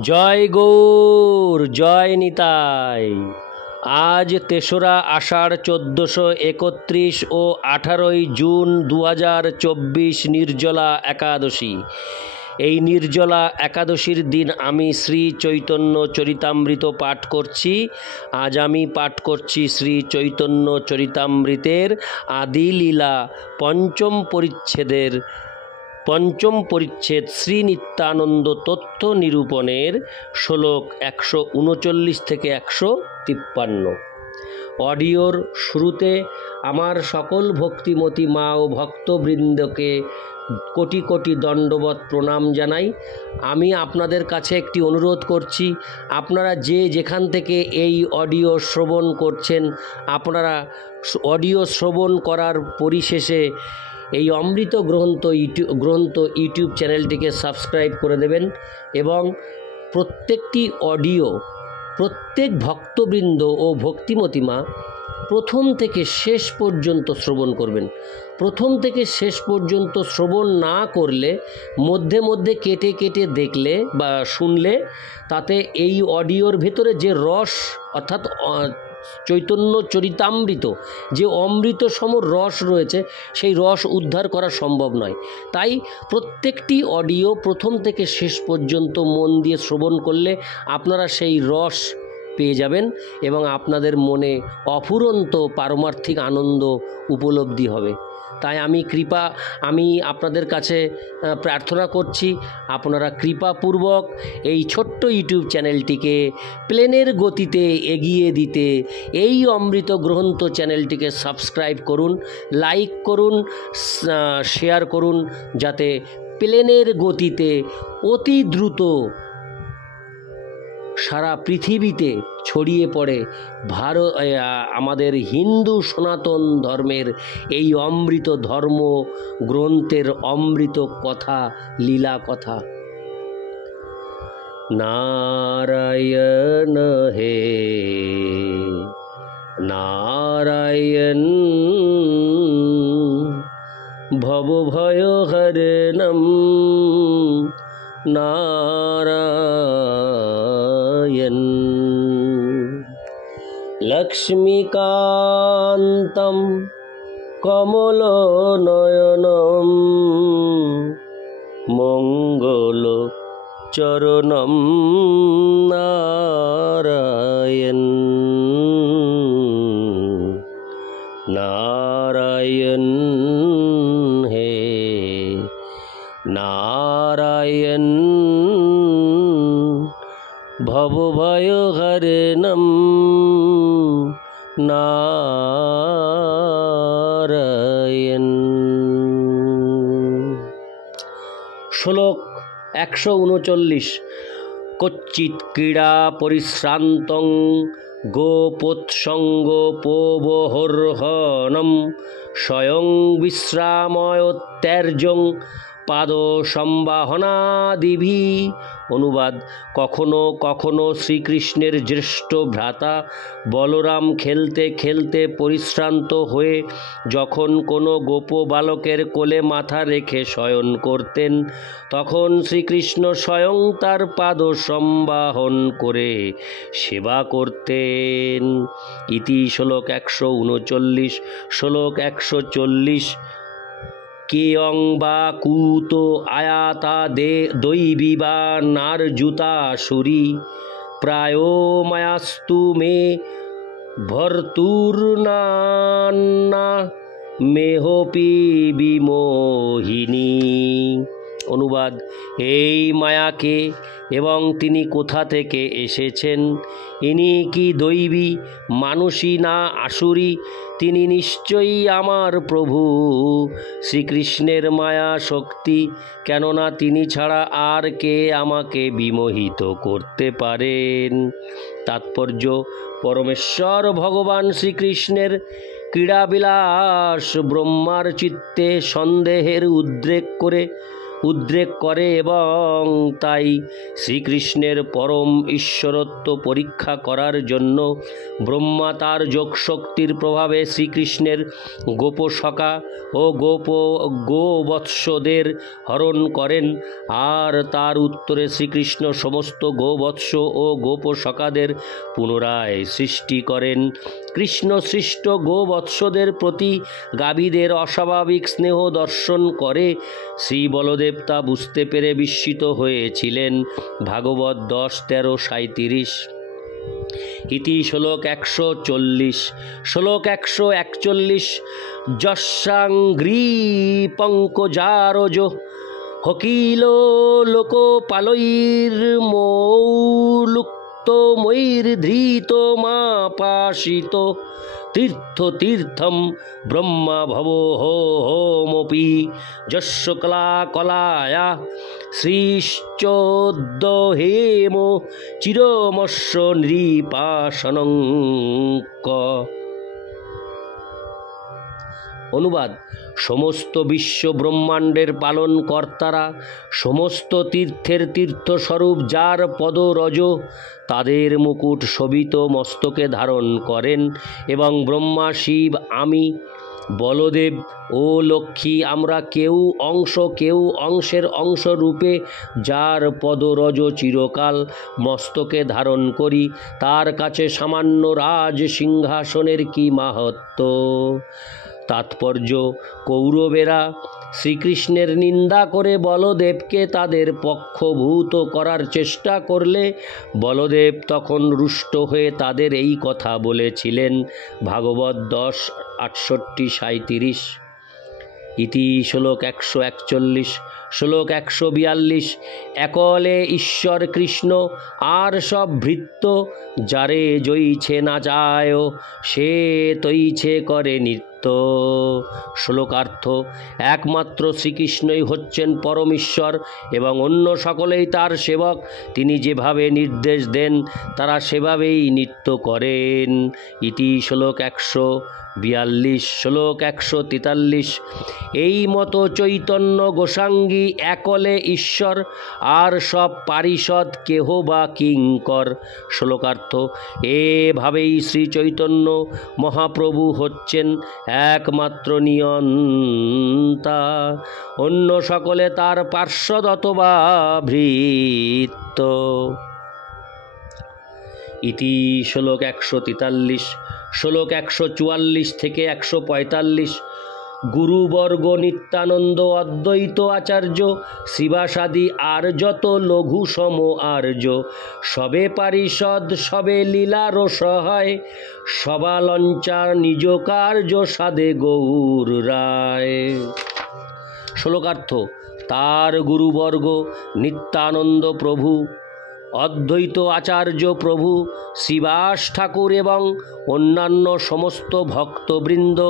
জয় গৌর, জয় নিতাই। আজ ৩রা আষাঢ় ১৪৩১ ও ১৮ই জুন ২০২৪ নির্জলা একাদশী। এই নির্জলা একাদশীর দিন আমি শ্রী চৈতন্য চরিতামৃত পাঠ করছি। আজ আমি পাঠ করছি শ্রী চৈতন্য চরিতামৃতের আদি লীলা পঞ্চম পরিচ্ছেদ শ্রী নিত্যানন্দ তথ্য নিরূপণের শ্লোক ১৩৯ থেকে ১৫৩। অডিওর শুরুতে আমার সকল ভক্তিমতী মা ও ভক্তবৃন্দকে কোটি কোটি দণ্ডবত প্রণাম জানাই। আমি আপনাদের কাছে একটি অনুরোধ করছি, আপনারা যে যেখান থেকে এই অডিও শ্রবণ করছেন, আপনারা অডিও শ্রবণ করার পরিশেষে এই অমৃত গ্রন্থ ইউটিউব চ্যানেলটিকে সাবস্ক্রাইব করে দেবেন এবং প্রত্যেকটি অডিও প্রত্যেক ভক্তবৃন্দ ও ভক্তিমতীমা প্রথম থেকে শেষ পর্যন্ত শ্রবণ করবেন। প্রথম থেকে শেষ পর্যন্ত শ্রবণ না করলে, মধ্যে মধ্যে কেটে কেটে দেখলে বা শুনলে, তাতে এই অডিওর ভেতরে যে রস, অর্থাৎ চৈতন্য চরিতামৃত যে অমৃত সম রস রয়েছে, সেই রস উদ্ধার করা সম্ভব নয়। তাই প্রত্যেকটি অডিও প্রথম থেকে শেষ পর্যন্ত মন দিয়ে শ্রবণ করলে আপনারা সেই রস পেয়ে যাবেন এবং আপনাদের মনে অফুরন্ত পারমার্থিক আনন্দ উপলব্ধি হবে। তাই আমি আপনাদের কাছে প্রার্থনা করছি, আপনারা কৃপাপূর্বক এই ছোট্ট ইউটিউব চ্যানেলটিকে প্লেনের গতিতে এগিয়ে দিতে এই অমৃত গ্রন্থ চ্যানেলটিকে সাবস্ক্রাইব করুন, লাইক করুন, শেয়ার করুন, যাতে প্লেনের গতিতে অতি দ্রুত সারা পৃথিবীতে ছড়িয়ে পড়ে আমাদের হিন্দু সনাতন ধর্মের এই অমৃত ধর্ম গ্রন্থের অমৃত কথা, লীলা কথা। নারায়ণ হে নারায়ণ, ভবভয় হরণম নারায়ণ, লক্ষ্মীকান্তম কমলনয়নম মঙ্গল চরণম নারায়ণ, নারায়ণ হে নারায়ণ, ভবভয় হরণম নারায়ণ। শ্লোক ১৩৯। কচ্চিৎ ক্রীড়া পরিশ্রান্তং গোপোৎসঙ্গোপবহর্হণম স্বয়ং বিশ্রাময়োত্যার্যং পাদ সম্বাহনাদিভি। অনুবাদ: কখনো কখনো শ্রীকৃষ্ণের জ্যেষ্ঠ ভ্রাতা বলরাম খেলতে খেলতে পরিশ্রান্ত হয়ে যখন কোনো গোপ বালকের কোলে মাথা রেখে শয়ন করতেন, তখন শ্রীকৃষ্ণ স্বয়ং তার পাদ সম্বাহন করে সেবা করতেন। ইতি শ্লোক ১৩৯। শ্লোক ১৪০। কেয়ং বা কুত আয়াতা দৈবী বা নারযুতা সুরি প্রায়ো মায়াস্তু মে ভর্তুর্নান্না মেহপি বিমোহিনী। অনুবাদ: এই মায়াকে এবং তিনি কোথা থেকে এসেছেন? ইনি কি দৈবী, মানুষী না আসুরী? তিনি নিশ্চয়ই আমার প্রভু শ্রীকৃষ্ণের মায়া শক্তি, কেননা তিনি ছাড়া আর কে আমাকে বিমোহিত করতে পারেন? তাৎপর্য: পরমেশ্বর ভগবান শ্রীকৃষ্ণের ক্রীড়াবিলাস ব্রহ্মার চিত্তে সন্দেহের উদ্রেক করে উদ্রেক করে এবং তাই শ্রীকৃষ্ণের পরম ঈশ্বরত্ব পরীক্ষা করার জন্য ব্রহ্মা তার যোগশক্তির প্রভাবে শ্রীকৃষ্ণের গোপসখা ও গোবৎসদের হরণ করেন, আর তার উত্তরে শ্রীকৃষ্ণ সমস্ত গোবৎস ও গোপসখাদের পুনরায় সৃষ্টি করেন। কৃষ্ণ সৃষ্ট গোবৎসদের প্রতি গাভীদের অস্বাভাবিক স্নেহ দর্শন করে শ্রী বলদেব তা বুঝতে পেরে বিস্মিত হয়েছিলেন। ভাগবত 10:13-37। ইতি শ্লোক 140। শ্লোক 141। যস্যাঙ্ঘ্রি পঙ্কজারজ হকিল লোকপালৈর্মৌলুক্ত ময়ীর্ধৃত মাপাশিত তীর্থম ব্রহ্মা ভবোহমপি যস্য কলায়া শ্রীশ্চোদ্দহেম চিরমস্য নৃপাশনঙ্ক। অনুবাদ: সমস্ত বিশ্ব ব্রহ্মাণ্ডের পালন কর্তারা সমস্ত তীর্থের তীর্থস্বরূপ যার পদরজ তাদের মুকুট শোভিত মস্তকে ধারণ করেন, এবং ব্রহ্মা, শিব, আমি, বলদেব ও লক্ষ্মী আমরা কেউ অংশের অংশ রূপে যার পদরজ চিরকাল মস্তকে ধারণ করি, তার কাছে সামান্য রাজ সিংহাসনের কি মাহাত্ম্য। তাৎপর্য: কৌরবেরা শ্রীকৃষ্ণের নিন্দা করে বলদেবকে তাদের পক্ষভূত করার চেষ্টা করলে বলদেব তখন রুষ্ট হয়ে তাদের এই কথা বলেছিলেন। ভাগবত 10:68-37। ইতি শ্লোক 141। শ্লোক 142। একলে ঈশ্বর কৃষ্ণ আর সব ভৃত্য, যারে জয়ীছে না যায় সে তৈছে করে নিত্য। শ্লোকার্থ: একমাত্র শ্রীকৃষ্ণই হচ্ছেন পরমেশ্বর এবং অন্য সকলেই তার সেবক। তিনি যেভাবে নির্দেশ দেন তারা সেভাবেই নৃত্য করেন। ইতি শ্লোক 142। শ্লোক 143। এই মতো চৈতন্য গোসাঙ্গী একলে ঈশ্বর, আর সব পারিষদ কেহ বা কিঙ্কর। শ্লোকার্থ: এভাবেই শ্রী চৈতন্য মহাপ্রভু হচ্ছেন একমাত্র নিয়ন্তা, অন্য সকলে তার পার্ষদ অথবা ভৃত্য। ইতি শ্লোক 143। শ্লোক 144-145। গুরুবর্গ নিত্যানন্দ অদ্বৈত আচার্য শিবাসাদি আর যত লঘু সম আর্য, সবে পারিষদ সবে লীলার সহায়, সবালঞ্চা নিজ কার্য সাধে গৌর রায়। শ্লোকার্থ: তার গুরুবর্গ নিত্যানন্দ প্রভু, অদ্বৈত আচার্য প্রভু, শ্রীবাস ঠাকুর এবং অন্যান্য সমস্ত ভক্তবৃন্দ,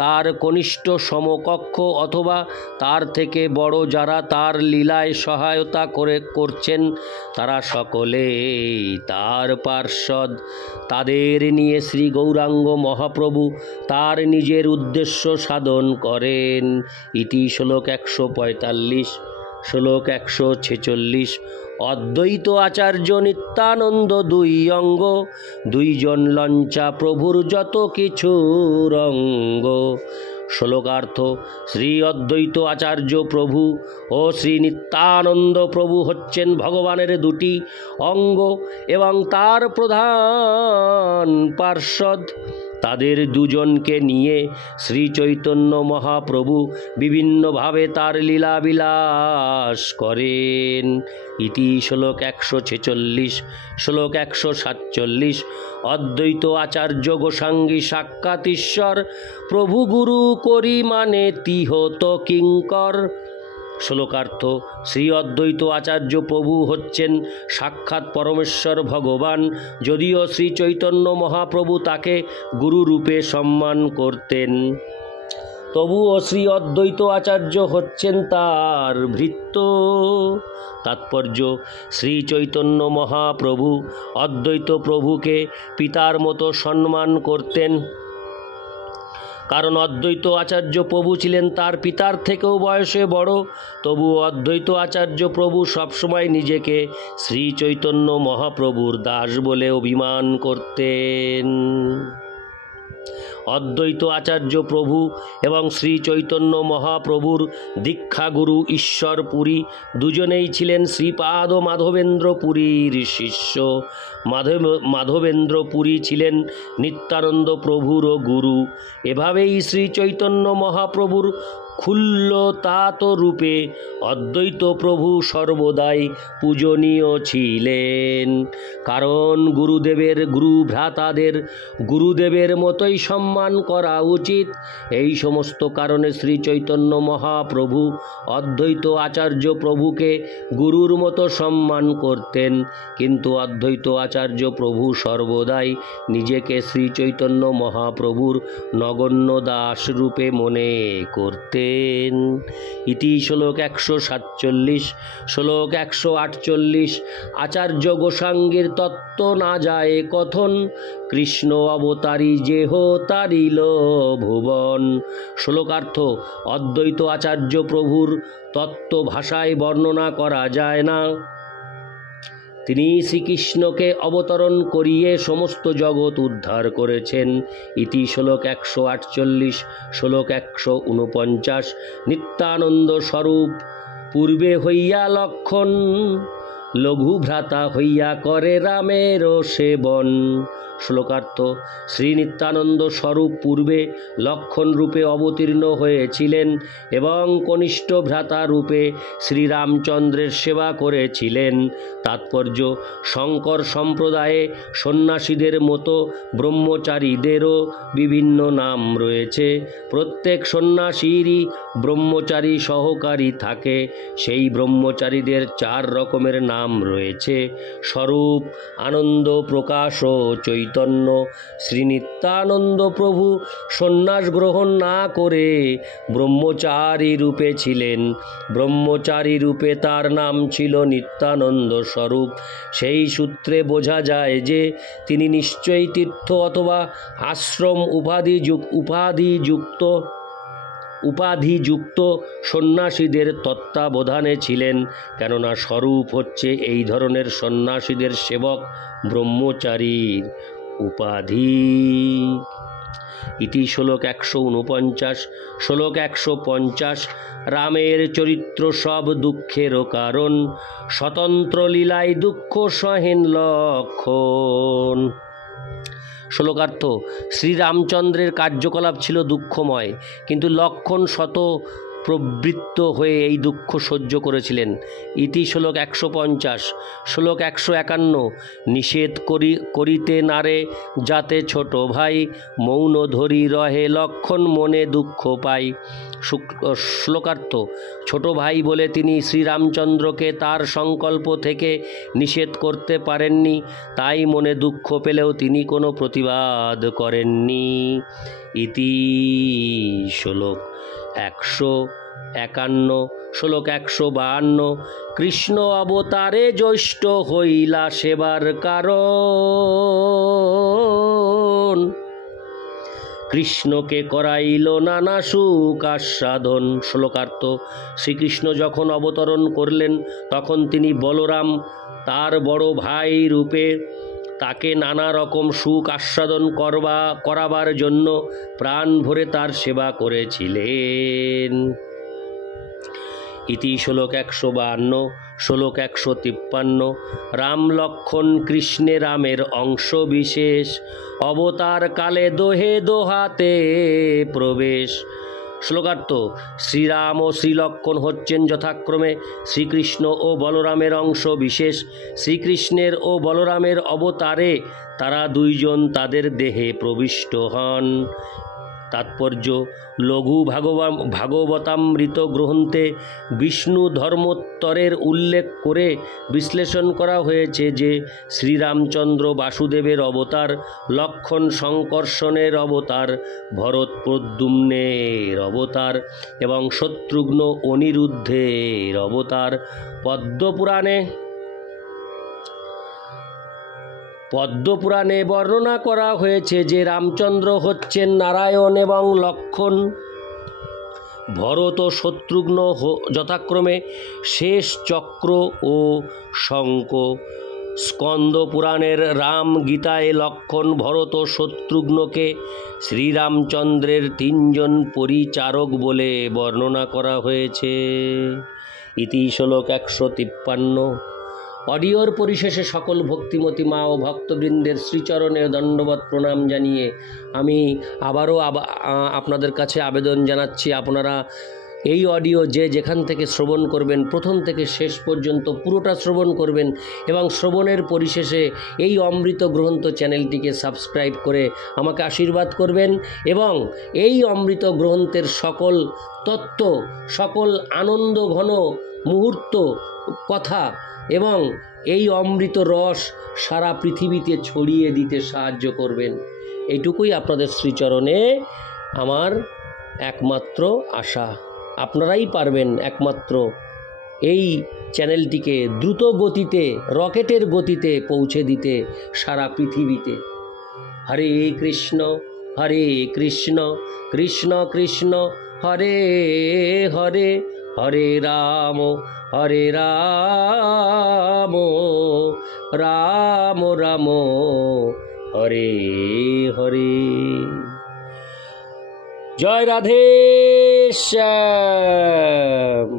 তার কনিষ্ঠ সমকক্ষ অথবা তার থেকে বড় যারা তার লীলায় সহায়তা করছেন, তারা সকলেই তার পার্ষদ। তাদের নিয়ে শ্রী গৌরাঙ্গ মহাপ্রভু তার নিজের উদ্দেশ্য সাধন করেন। ইতি শ্লোক 145। শ্লোক 146। অদ্বৈত আচার্য নিত্যানন্দ দুই অঙ্গ, দুইজন লঞ্চা প্রভুর যত কিছু রঙ্গ। শ্লোকার্থ: শ্রী অদ্বৈত আচার্য প্রভু ও শ্রী নিত্যানন্দ প্রভু হচ্ছেন ভগবানের দুটি অঙ্গ এবং তার প্রধান পার্ষদ। তাদের দুজনকে নিয়ে শ্রী চৈতন্য মহাপ্রভু বিভিন্নভাবে তার লীলা বিলাস করেন। ইতি শ্লোক 146। শ্লোক 147। অদ্বৈত আচার্য গোসাঙ্গী সাক্ষাৎ ঈশ্বর, প্রভু গুরু করি মানে তিহত কিঙ্কর। শ্লোকার্থ: শ্রী অদ্বৈত আচার্য প্রভু হচ্ছেন সাক্ষাৎ পরমেশ্বর ভগবান, যদিও শ্রী চৈতন্য মহাপ্রভু তাকে গুরুরূপে সম্মান করতেন, তবুও শ্রী অদ্বৈত আচার্য হচ্ছেন তার ভৃত্য। তাৎপর্য: শ্রী চৈতন্য মহাপ্রভু অদ্বৈত প্রভুকে পিতার মতো সম্মান করতেন, কারণ অদ্বৈত আচার্য প্রভু ছিলেন তার পিতার থেকেও বয়সে বড়। তবুও অদ্বৈত আচার্য প্রভু সবসময় নিজেকে শ্রী চৈতন্য মহাপ্রভুর দাস বলে অভিমান করতেন। অদ্বৈত আচার্য প্রভু এবং শ্রী চৈতন্য মহাপ্রভুর দীক্ষাগুরু ঈশ্বর পুরী দুজনেই ছিলেন শ্রীপাদ মাধবেন্দ্র পুরীর শিষ্য। মাধবেন্দ্র পুরী ছিলেন নিত্যানন্দ প্রভুরও গুরু। এভাবেই শ্রী চৈতন্য মহাপ্রভুর ক্ষুল্লতাত রূপে অদ্বৈত প্রভু সর্বদাই পূজনীয় ছিলেন। কারণ গুরুদেবের মতোই সম্মান করা উচিত। এই সমস্ত কারণে শ্রী চৈতন্য মহাপ্রভু অদ্বৈত আচার্য প্রভুকে গুরুর মতো সম্মান করতেন, কিন্তু অদ্বৈত আচার্য প্রভু সর্বদাই নিজেকে শ্রী চৈতন্য মহাপ্রভুর নগণ্য দাস রূপে মনে করতেন। ইতি শ্লোক 147। শ্লোক 148। আচার্য গোসাঙ্গীর তত্ত্ব না যায় কথন, কৃষ্ণ অবতারী যেহ তারিল ভুবন। শ্লোকার্থ: অদ্বৈত আচার্য প্রভুর তত্ত্ব ভাষায় বর্ণনা করা যায় না। তিনি শ্রীকৃষ্ণকে অবতরণ করিয়ে সমস্ত জগৎ উদ্ধার করেছেন। ইতি শ্লোক 148। শ্লোক 149। নিত্যানন্দ স্বরূপ পূর্বে হইয়া লক্ষণ, লঘু ভ্রাতা হইয়া করে রামের সেবন। শ্লোকার্থ: শ্রী নিত্যানন্দ স্বরূপ পূর্বে লক্ষণ রূপে অবতীর্ণ হয়েছিলেন এবং কনিষ্ঠ ভ্রাতা রূপে শ্রীরামচন্দ্রের সেবা করেছিলেন। তাৎপর্য: শঙ্কর সম্প্রদায়ে সন্ন্যাসীদের মতো ব্রহ্মচারীদেরও বিভিন্ন নাম রয়েছে। প্রত্যেক সন্ন্যাসীরই ব্রহ্মচারী সহকারী থাকে। সেই ব্রহ্মচারীদের 4 রকমের নাম রয়েছে: স্বরূপ, আনন্দ, প্রকাশ ও চৈতন্য। শ্রী নিত্যানন্দ প্রভু সন্ন্যাস গ্রহণ না করে ব্রহ্মচারী রূপে ছিলেন। ব্রহ্মচারী রূপে তার নাম ছিল নিত্যানন্দ স্বরূপ। সেই সূত্রে বোঝা যায় যে তিনি নিশ্চয়ই তীর্থ অথবা আশ্রম উপাধিযুক্ত সন্ন্যাসীদের তত্ত্বাবধানে ছিলেন, কেননা স্বরূপ হচ্ছে এই ধরনের সন্ন্যাসীদের সেবক, ব্রহ্মচারীর উপাধি। ইতি শ্লোক 149। শ্লোক 150। রামের চরিত্র সব দুঃখেরও কারণ, স্বতন্ত্র লীলায় দুঃখ সহেন লক্ষণ। শ্লোকার্থ: শ্রীরামচন্দ্রের কার্যকলাপ ছিল দুঃখময়, কিন্তু লক্ষণ শত প্রবৃত্ত হয়ে এই দুঃখ সহ্য করেছিলেন। ইতি শ্লোক 150। শ্লোক 151। নিষেধ করিতে নারে যাতে ছোট ভাই, মৌন ধরি রহে লক্ষণ মনে দুঃখ পাই। শ্লোকার্থ: ছোট ভাই বলে তিনি শ্রীরামচন্দ্রকে তার সংকল্প থেকে নিষেধ করতে পারেননি, তাই মনে দুঃখ পেলেও তিনি কোনো প্রতিবাদ করেননি। ইতি শ্লোক 151। শ্লোক 152। কৃষ্ণ অবতারে জ্যৈষ্ঠ হইলা সেবার কারণ, কৃষ্ণকে করাইল নানা সুখ আস্বাদন। শ্লোকার্থ: শ্রীকৃষ্ণ যখন অবতরণ করলেন তখন তিনি বলরাম তার বড় ভাই রূপে তাকে নানা রকম সুখ আস্বাদন করাবার জন্য প্রাণ ভরে তার সেবা করেছিলেন। ইতি শ্লোক 152। শ্লোক 153। রাম লক্ষণ কৃষ্ণে রামের অংশ বিশেষ, অবতার কালে দোহে দোহাতে প্রবেশ। শ্লোকার্থ: শ্রীরাম ও শ্রীলক্ষণ হচ্ছেন যথাক্রমে শ্রীকৃষ্ণ ও বলরামের অংশ বিশেষ। শ্রীকৃষ্ণের ও বলরামের অবতারে তারা দুইজন তাদের দেহে প্রবিষ্ট হন। তাৎপর্য: লঘু ভাগবতামৃত গ্রন্থে বিষ্ণু ধর্মোত্তরের উল্লেখ করে বিশ্লেষণ করা হয়েছে যে শ্রীরামচন্দ্র বাসুদেবের অবতার, লক্ষণ সংকর্ষণের অবতার, ভরত প্রদ্যুম্নের অবতার এবং শত্রুঘ্ন অনিরুদ্ধের অবতার। পদ্মপুরাণে পদ্মপুরাণে বর্ণনা করা হয়েছে যে রামচন্দ্র হচ্ছেন নারায়ণ এবং লক্ষ্মণ। ভরত ও শত্রুঘ্ন যথাক্রমে শেষ, চক্র ও শঙ্খ। স্কন্দ পুরাণের রাম গীতায় লক্ষ্মণ, ভরত ও শত্রুঘ্নকে শ্রীরামচন্দ্রের তিনজন পরিচারক বলে বর্ণনা করা হয়েছে। ইতি শ্লোক 153। অডিওর পরিশেষে সকল ভক্তিমতী মা ও ভক্তবৃন্দের শ্রীচরণে দণ্ডবত প্রণাম জানিয়ে আমি আবারও আপনাদের কাছে আবেদন জানাচ্ছি, আপনারা এই অডিও যে যেখান থেকে শ্রবণ করবেন প্রথম থেকে শেষ পর্যন্ত পুরোটা শ্রবণ করবেন এবং শ্রবণের পরিশেষে এই অমৃত গ্রন্থ চ্যানেলটিকে সাবস্ক্রাইব করে আমাকে আশীর্বাদ করবেন এবং এই অমৃত গ্রন্থের সকল তত্ত্ব, সকল আনন্দ ঘন মুহূর্ত কথা এবং এই অমৃত রস সারা পৃথিবীতে ছড়িয়ে দিতে সাহায্য করবেন। এইটুকুই আপনাদের শ্রীচরণে আমার একমাত্র আশা। আপনারাই পারবেন একমাত্র এই চ্যানেলটিকে দ্রুত গতিতে, রকেটের গতিতে পৌঁছে দিতে সারা পৃথিবীতে। হরে কৃষ্ণ কৃষ্ণ কৃষ্ণ হরে হরে, হরে রাম রাম রাম হরে হরে। জয় রাধে শ্যাম।